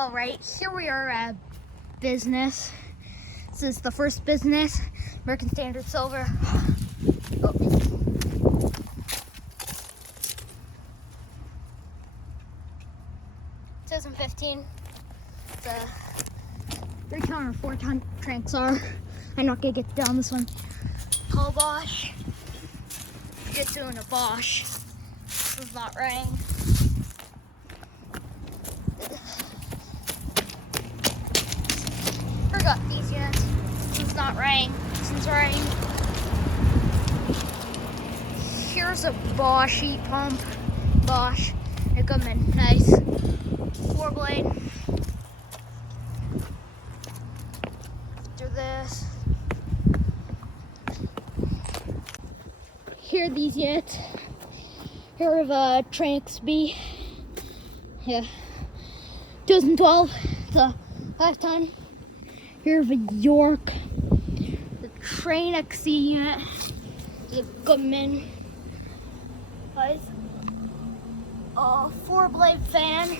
All right, here we are at business. This is the first business, American Standard Silver. Oh. 2015. The 3-ton or 4-ton Tranxar. I'm not gonna get down this one. Call Bosch. Get doing a Bosch. This is not rain. Forgot these yet. This is not rain. This is rain. Here's a Bosch heat pump. Bosch. It come in nice. 4-blade. After this. Here are these yet. Here we have a Tranx B. Yeah. 2012. It's a 5-ton. Here's a York. The Train XC unit. The Goodman. Guys. A 4-blade fan.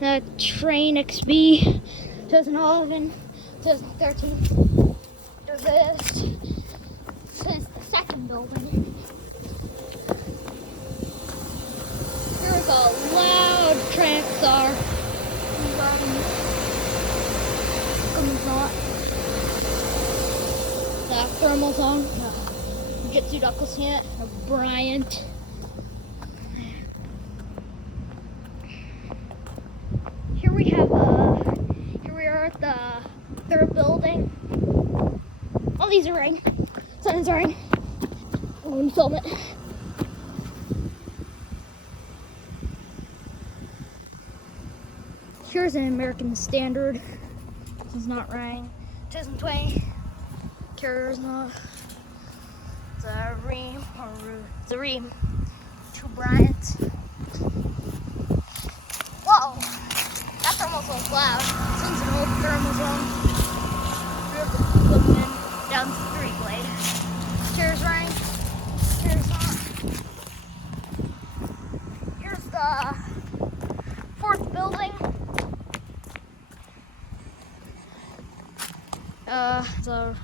The Train XB. 2011. 2013. There's this. This is the second building. Here's a loud Tranxar. Not. The thermal zone. Jitsu Knuckles unit. A Bryant. Here we are at the third building. All these are rain. Sun is rain. I'm going to film it. Here's an American Standard. This is not rain. 2020. Carrier's not. The Ream or the Ream. 2 Bryants. Whoa! That thermal zone's loud. This one's an old thermal zone. Here's the Goodman down to 3-blade. Carrier's rain. Carrier's not. Here's the 4th building. So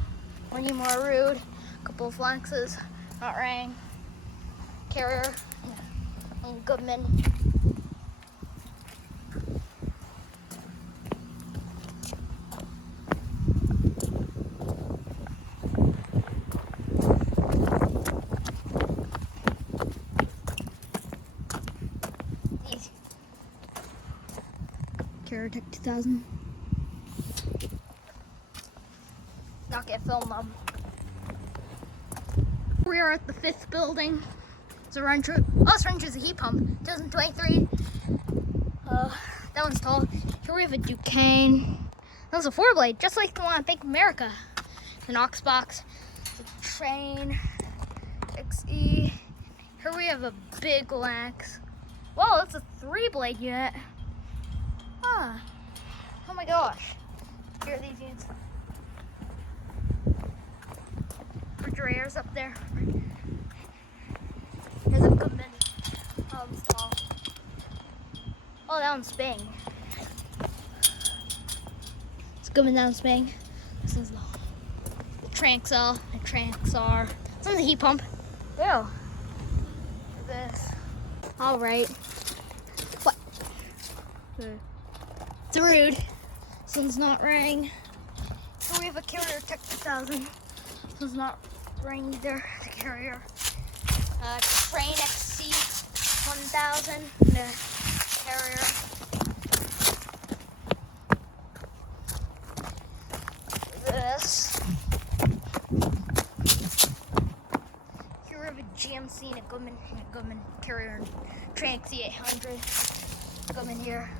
we need more rude. A couple of flanxes, not rain. Carrier, and Goodman. Easy. Carrier Tech 2000. Not gonna film them. We are at the 5th building. It's a wrench. Oh, this wrench is a heat pump. 2023. That one's tall. Here we have a Duquesne. That was a 4-blade, just like the one at Bank of America. The Knox box. The Train XE. Here we have a big Lax. Whoa, that's a 3-blade unit. Ah. Oh my gosh. Here are these units. Refrigerators up there. There's a Goodman. Oh, it's tall. Oh, that one's Bang. It's Goodman, that one's Bang. This is the Tranxar. The Tranxar. This one's a heat pump. Ew. This. All right. What? It's rude. This one's not raining. So we have a Carrier Tech 2000. This one's not raining either. The Carrier. Train XC 1000. The Carrier. This. Here we have a GMC and a Goodman Carrier and Train XC 800. Goodman here.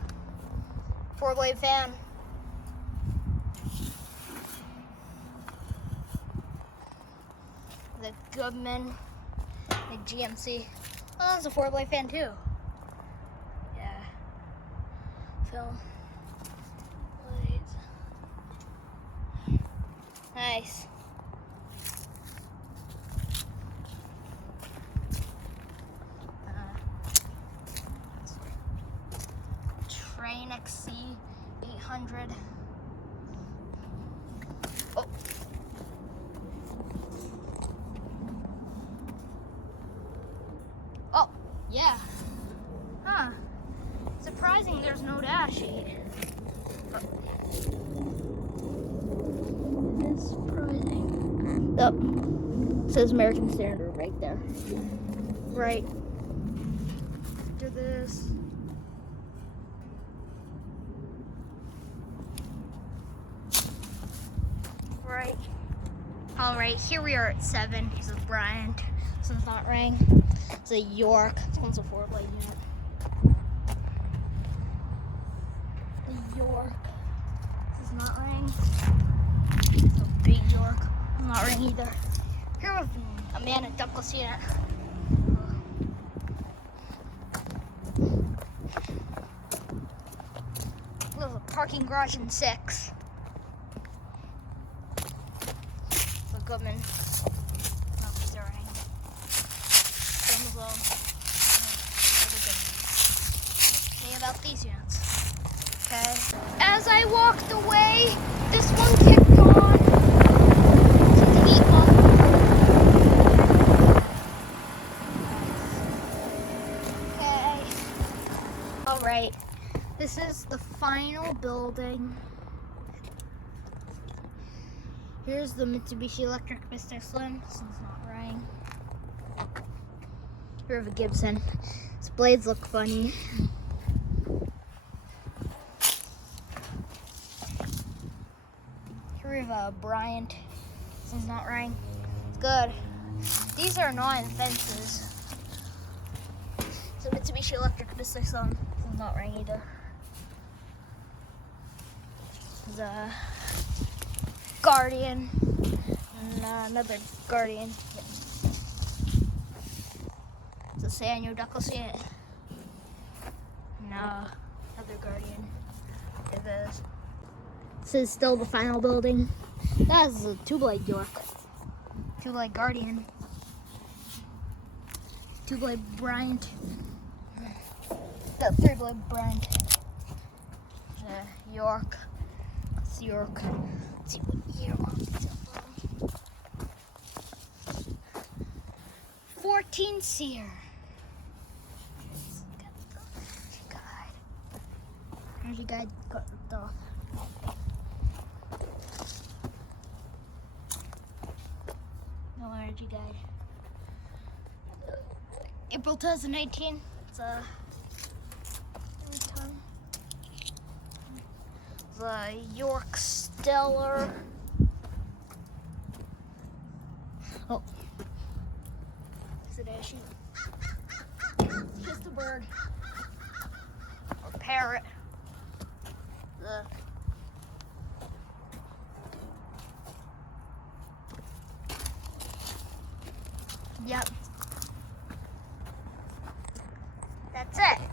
4-blade fan. The Goodman, the GMC. Oh, that's a 4-blade fan too. Yeah. Film. Blades. Nice. Train XC 800. Oh. Oh, yeah. Huh. Surprising there's no dash sheet. It's surprising. Oh, it says American Standard right there. Right. After this. Right. Alright, here we are at 7. This is Bryant. This one's not rang. It's a York. This one's a 4-blade unit. The York. This is not rang. It's a big York. Not rang either. Here we have a man at Douglas unit. We have a parking garage in 6. Goodman. Not stirring. Okay, about these units. Okay. As I walked away, this one kicked on. To the heat pump. Okay. Alright. This is the final building. Here's the Mitsubishi Electric Mr. Slim. This one's not rang. Here we have a Gibson. His blades look funny. Here we have a Bryant. This one's not rang. It's good. These are not fences. So Mitsubishi Electric Mr. Slim. This one's not rang either. There's a Guardian, and another Guardian. It's a Sanyo Douglas unit. No, another Guardian. This is still the final building. That is a 2-blade York. 2-blade Guardian. 2-blade Bryant. That 3-blade Bryant. York. It's York. Let's see what year on these are. 14 Sear. Here's your guide. Got ripped off. No energy guide. April 2018. It's a the York Stellar. Oh, it's a dash sheet. Just a bird or parrot. Yep. That's it.